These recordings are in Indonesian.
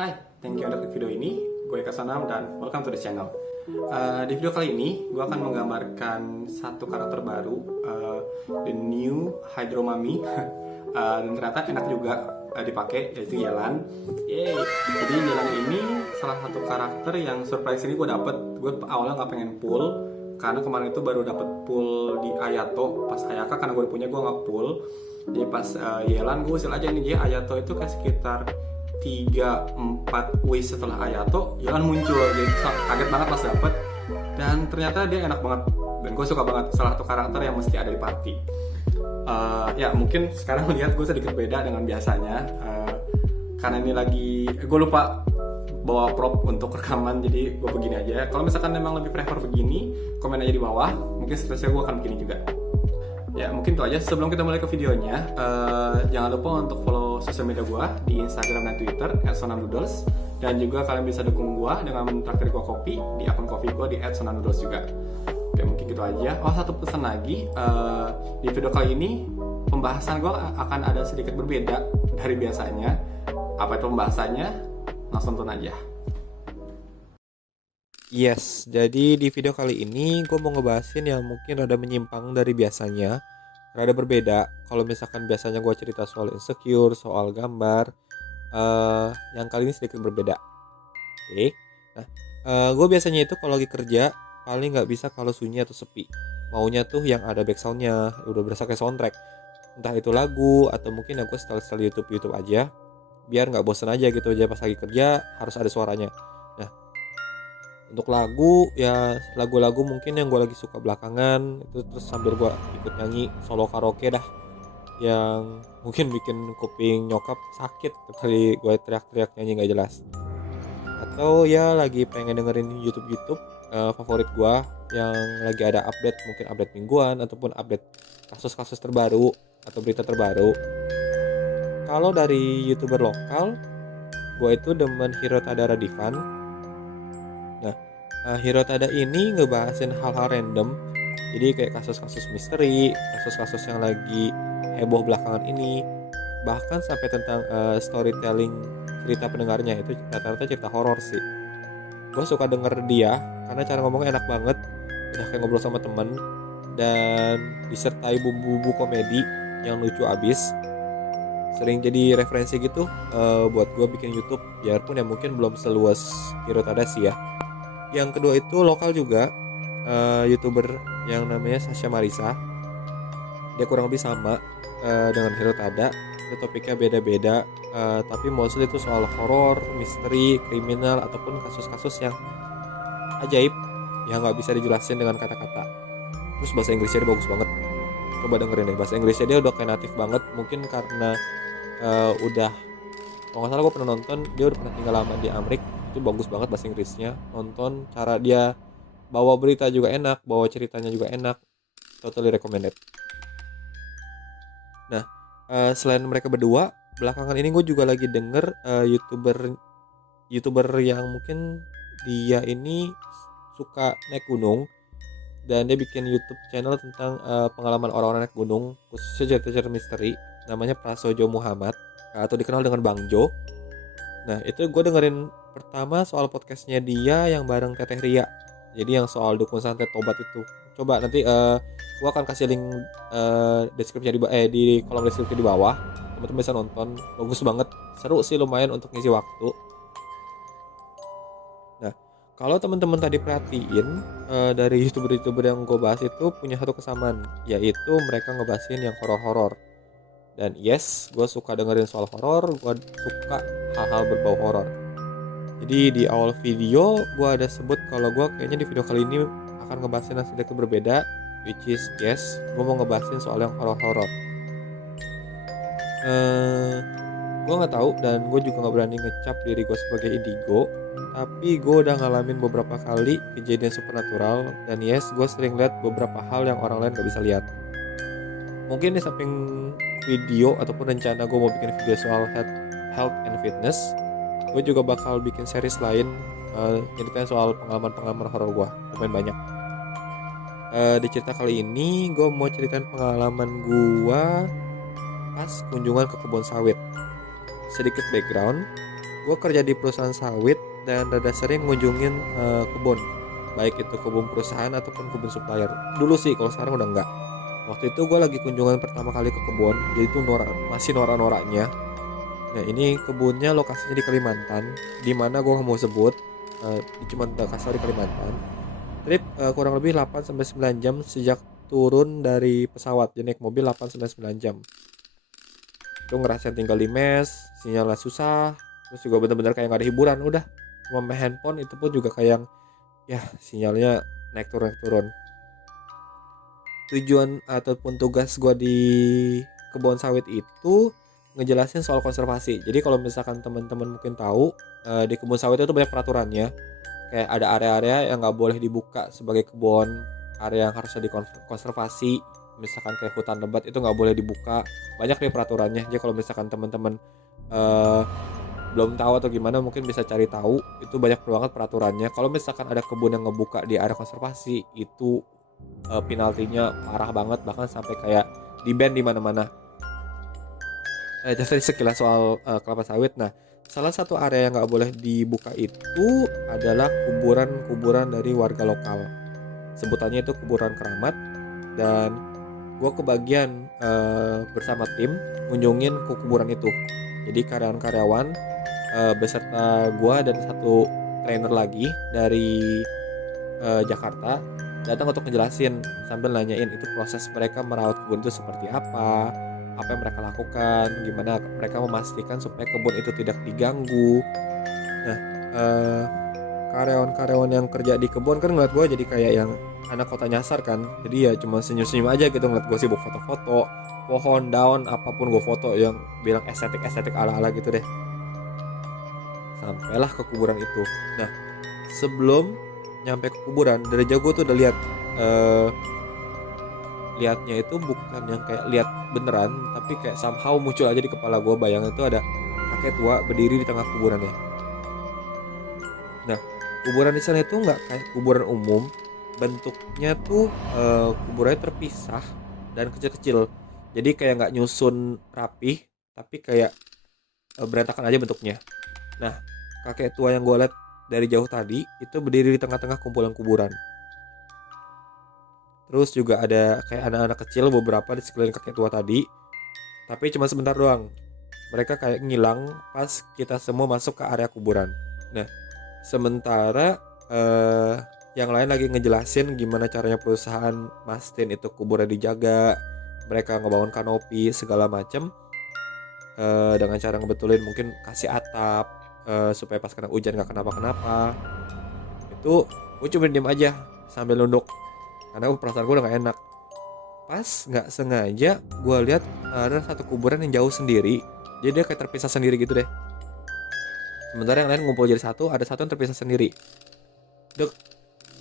Hai, thank you untuk video ini. Gue Eka Sonam dan welcome to the channel. Di video kali ini, gue akan menggambarkan satu karakter baru, the new Hydro Mami. Dan ternyata enak juga dipakai, yaitu Yelan. Yeay. Jadi Yelan ini salah satu karakter yang surprise ini gue dapet. Gue awalnya nggak pengen pull, karena kemarin itu baru dapet pull di Ayato. Pas Ayaka karena gue punya, gue nggak pull. Jadi pas Yelan gue usil aja nih, dia Ayato itu kayak sekitar 3-4 wave setelah Ayato, Yelan muncul. Jadi kaget banget pas dapet. Dan ternyata dia enak banget. Dan gue suka banget, salah satu karakter yang mesti ada di party. Ya mungkin sekarang lihat gue sedikit beda dengan biasanya. Karena ini lagi, gue lupa bawa prop untuk rekaman, jadi gue begini aja. Kalau misalkan memang lebih prefer begini, komen aja di bawah. Mungkin seterusnya gue akan begini juga. Ya mungkin itu aja. Sebelum kita mulai ke videonya, jangan lupa untuk follow sosial media gue di Instagram dan Twitter @sonamnoodles. Dan juga kalian bisa dukung gue dengan mentraktir gue kopi di akun kopi gue di @sonamnoodles juga. Oke, mungkin gitu aja. Oh, satu pesan lagi, di video kali ini pembahasan gue akan ada sedikit berbeda dari biasanya. Apa itu pembahasannya? Langsung tonton aja. Yes, jadi di video kali ini gue mau ngebahasin yang mungkin rada menyimpang dari biasanya, rada berbeda. Kalau misalkan biasanya gue cerita soal insecure, soal gambar, yang kali ini sedikit berbeda. Oke, nah gue biasanya itu kalau lagi kerja paling nggak bisa kalau sunyi atau sepi. Maunya tuh yang ada backsoundnya, udah berasa kayak soundtrack. Entah itu lagu atau mungkin aku style YouTube aja, biar nggak bosen aja gitu aja pas lagi kerja harus ada suaranya. Nah, untuk lagu ya lagu-lagu mungkin yang gue lagi suka belakangan itu, terus sambil gue ikut nyanyi solo karaoke dah, yang mungkin bikin kuping nyokap sakit kali gue teriak-teriak nyanyi nggak jelas. Atau ya lagi pengen dengerin YouTube favorit gue yang lagi ada update, mungkin update mingguan ataupun update kasus-kasus terbaru atau berita terbaru. Kalau dari YouTuber lokal, gue itu demen Hirotada Radivan. Nah, Hirotada ini ngebahasin hal-hal random. Jadi kayak kasus-kasus misteri, kasus-kasus yang lagi heboh belakangan ini. Bahkan sampai tentang storytelling cerita pendengarnya itu rata-rata cerita horor sih. Gue suka denger dia karena cara ngomongnya enak banget. Udah kayak ngobrol sama temen. Dan disertai bumbu-bumbu komedi yang lucu abis. Sering jadi referensi gitu buat gue bikin YouTube. Biarpun ya mungkin belum seluas Hirotada sih ya. Yang kedua itu lokal juga, YouTuber yang namanya Sasha Marisa. Dia kurang lebih sama dengan Hirotada. Itu topiknya beda-beda, tapi mostly itu soal horor, misteri, kriminal ataupun kasus-kasus yang ajaib yang nggak bisa dijelasin dengan kata-kata. Terus bahasa Inggrisnya dia bagus banget. Coba dengerin deh, bahasa Inggrisnya dia udah kayak natif banget. Mungkin karena udah, kalau nggak salah gue pernah nonton, dia udah pernah tinggal lama di Amerika. Itu bagus banget bahasa Inggrisnya. Nonton cara dia bawa berita juga enak, bawa ceritanya juga enak. Totally recommended. Nah, selain mereka berdua, belakangan ini gue juga lagi denger YouTuber yang mungkin dia ini suka naik gunung, dan dia bikin YouTube channel tentang pengalaman orang-orang naik gunung, khususnya cerita-cerita misteri. Namanya Prasojo Muhammad, atau dikenal dengan Bang Jo. Nah, itu gue dengerin pertama soal podcastnya dia yang bareng Teteh Ria. Jadi yang soal dukun santet tobat itu. Coba nanti gue akan kasih link deskripsi di kolom deskripsi di bawah. Teman-teman bisa nonton. Bagus banget. Seru sih, lumayan untuk ngisi waktu. Nah, kalau teman-teman tadi perhatiin, dari YouTuber-YouTuber yang gue bahas itu punya satu kesamaan, yaitu mereka ngebahasin yang horor-horor. Dan yes, gue suka dengerin soal horor, gue suka hal-hal berbau horor. Jadi di awal video gue ada sebut kalau gue kayaknya di video kali ini akan ngebahasin yang sedikit berbeda, which is yes, gue mau ngebahasin soal yang horor-horor. Gue nggak tahu dan gue juga nggak berani ngecap diri gue sebagai indigo, tapi gue udah ngalamin beberapa kali kejadian supernatural, dan yes, gue sering lihat beberapa hal yang orang lain gak bisa lihat. Mungkin di samping video ataupun rencana gue mau bikin video soal health and fitness, gue juga bakal bikin series lain ceritain soal pengalaman-pengalaman horor gue, lumayan banyak. Di cerita kali ini gue mau ceritain pengalaman gue pas kunjungan ke kebun sawit. Sedikit background, gue kerja di perusahaan sawit dan rada sering ngunjungin kebun, baik itu kebun perusahaan ataupun kebun supplier. Dulu sih, kalau sekarang udah enggak. Waktu itu gue lagi kunjungan pertama kali ke kebun, jadi itu masih norak-noraknya. Nah, ini kebunnya lokasinya di Kalimantan, di mana gue nggak mau sebut, cuma kasar di Kalimantan. Trip kurang lebih 8 sampai 9 jam sejak turun dari pesawat. Jadi naik mobil 8 sampai 9 jam. Itu ngerasain tinggal di mes, sinyalnya susah, terus juga bener-bener kayak nggak ada hiburan. Udah, cuma main handphone itu pun juga kayak ya sinyalnya naik turun. Tujuan ataupun tugas gue di kebun sawit itu ngejelasin soal konservasi. Jadi kalau misalkan teman-teman mungkin tahu, di kebun sawit itu banyak peraturannya. Kayak ada area-area yang nggak boleh dibuka sebagai kebun, area yang harusnya dikonservasi, misalkan kayak hutan lebat itu nggak boleh dibuka. Banyak nih peraturannya. Jadi kalau misalkan teman-teman eh, belum tahu atau gimana, mungkin bisa cari tahu. Itu banyak banget peraturannya. Kalau misalkan ada kebun yang ngebuka di area konservasi, itu penaltinya parah banget, bahkan sampai kayak di ban di mana-mana. Jadi sekilas soal kelapa sawit. Nah, salah satu area yang nggak boleh dibuka itu adalah kuburan-kuburan dari warga lokal. Sebutannya itu kuburan keramat. Dan gue kebagian bersama tim ngunjungin ke kuburan itu. Jadi karyawan-karyawan beserta gue dan satu trainer lagi dari Jakarta datang untuk ngejelasin sambil nanyain itu proses mereka merawat kebun itu seperti apa yang mereka lakukan, gimana mereka memastikan supaya kebun itu tidak diganggu. Nah, karyawan-karyawan yang kerja di kebun kan ngeliat gue jadi kayak yang anak kota nyasar kan, jadi ya cuma senyum-senyum aja gitu ngeliat gue sibuk foto-foto pohon, daun, apapun gue foto yang bilang estetik ala-ala gitu deh. Sampailah ke kuburan itu. Nah, sebelum nyampe ke kuburan, dari jauh gue tuh udah lihatnya itu bukan yang kayak lihat beneran, tapi kayak somehow muncul aja di kepala gue bayangan itu ada kakek tua berdiri di tengah kuburannya. Nah, kuburan di sana itu nggak kayak kuburan umum, bentuknya tuh kuburannya terpisah dan kecil-kecil, jadi kayak nggak nyusun rapih, tapi kayak berantakan aja bentuknya. Nah, kakek tua yang gue lihat dari jauh tadi itu berdiri di tengah-tengah kumpulan kuburan. Terus juga ada kayak anak-anak kecil beberapa di sekeliling kakek tua tadi, tapi cuma sebentar doang. Mereka kayak ngilang pas kita semua masuk ke area kuburan. Nah, sementara yang lain lagi ngejelasin gimana caranya perusahaan mastiin itu kuburan dijaga. Mereka ngebangun kanopi segala macem, dengan cara ngebetulin mungkin kasih atap supaya pas kena hujan gak kenapa-kenapa. Itu gue cuma diem aja sambil nunduk karena perasaan gue udah gak enak. Pas gak sengaja gue lihat ada satu kuburan yang jauh sendiri, jadi dia kayak terpisah sendiri gitu deh. Sementara yang lain ngumpul jadi satu, ada satu yang terpisah sendiri.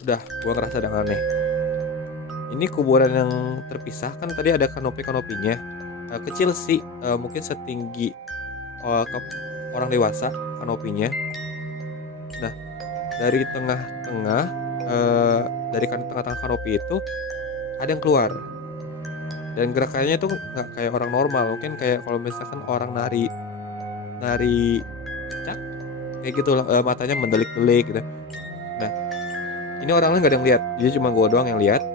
Udah gue ngerasa ada aneh. Ini kuburan yang terpisah kan tadi ada kanopinya, kecil sih, mungkin setinggi orang dewasa kanopinya. Nah, dari tengah-tengah dari tengah-tengah kanopi itu ada yang keluar, dan gerakannya tuh nggak kayak orang normal, mungkin kayak kalau misalkan orang nari cak kayak gitu lah, matanya mendelik-delik gitu. Nah, ini orang lain nggak ada yang lihat, jadi cuma gue doang yang lihat.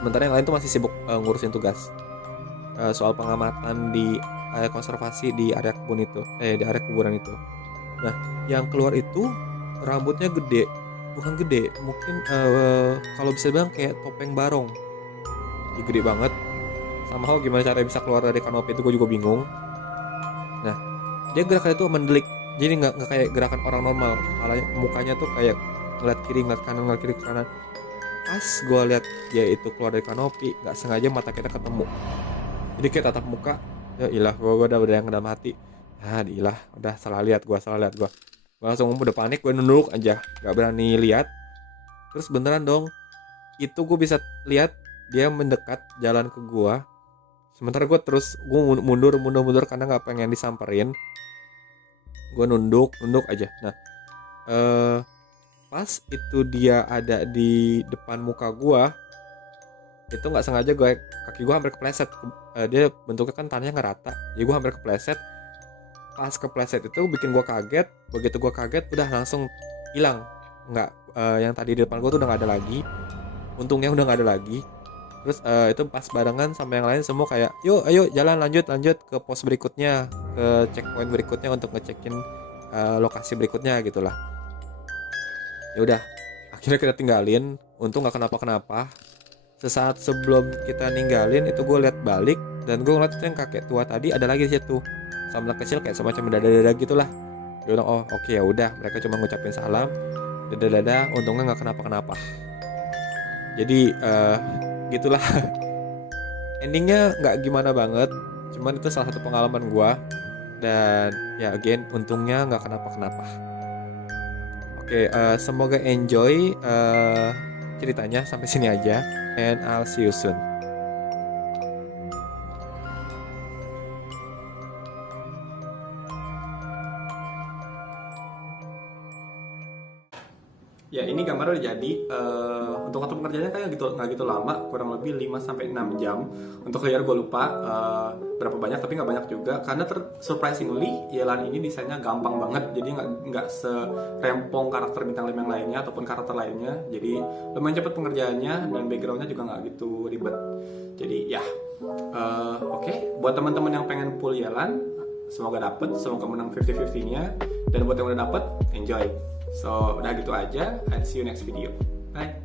Sementara yang lain tuh masih sibuk ngurusin tugas soal pengamatan di konservasi di area kebun itu, di area kuburan itu. Nah, yang keluar itu rambutnya gede, bukan gede, mungkin kalau bisa bilang kayak topeng barong, dia gede banget. Somehow gimana caranya bisa keluar dari kanopi itu gue juga bingung. Nah, dia gerakannya tuh mendelik, jadi nggak kayak gerakan orang normal. Mukanya tuh kayak ngeliat kiri ngeliat kanan, ngeliat kiri ke kanan. Pas gue lihat dia itu keluar dari kanopi, nggak sengaja mata kita ketemu, jadi kayak tatap muka. Ya ilah, gue udah yang dalam hati, ilah udah salah lihat gue langsung udah panik, gue nunduk aja nggak berani lihat. Terus beneran dong, itu gue bisa lihat dia mendekat jalan ke gue. Sementara gue mundur karena nggak pengen disamperin. Gue nunduk aja. Nah, pas itu dia ada di depan muka gue, itu nggak sengaja kaki gue hampir kepleset. Dia bentuknya kan tanahnya nggak rata, jadi gue hampir kepleset. pas kepleset itu bikin gue kaget. Begitu gue kaget udah langsung hilang, nggak yang tadi di depan gue tuh udah nggak ada lagi, untungnya udah nggak ada lagi. Terus itu pas barengan sama yang lain semua kayak yuk ayo jalan lanjut ke pos berikutnya, ke checkpoint berikutnya untuk ngecekin lokasi berikutnya gitulah. Ya udah akhirnya kita tinggalin, untung nggak kenapa-kenapa. Sesaat sebelum kita ninggalin itu gue lihat balik dan gue ngeliat yang kakek tua tadi ada lagi di situ sama anak kecil kayak semacam dada-dada gitulah. Dia bilang oh oke, ya udah, mereka cuma ngucapin salam dada-dada, untungnya nggak kenapa-kenapa. Jadi gitulah. Endingnya nggak gimana banget, cuman itu salah satu pengalaman gue. Dan ya again untungnya nggak kenapa-kenapa. Oke, semoga enjoy ceritanya sampai sini aja, and I'll see you soon. Ya, ini gambar udah jadi. Untuk waktu pengerjaannya kayak nggak gitu lama, kurang lebih 5-6 jam. Untuk layer gue lupa berapa banyak, tapi nggak banyak juga. Karena surprisingly, Yelan ini desainnya gampang banget. Jadi nggak serempong karakter bintang 5 yang lainnya ataupun karakter lainnya. Jadi lumayan cepet pengerjaannya dan backgroundnya juga nggak gitu ribet. Jadi ya, oke. Buat teman-teman yang pengen pull Yelan, semoga dapet, semoga menang 50-50-nya. Dan buat yang udah dapet, enjoy. So, udah gitu aja. I'll see you next video. Bye.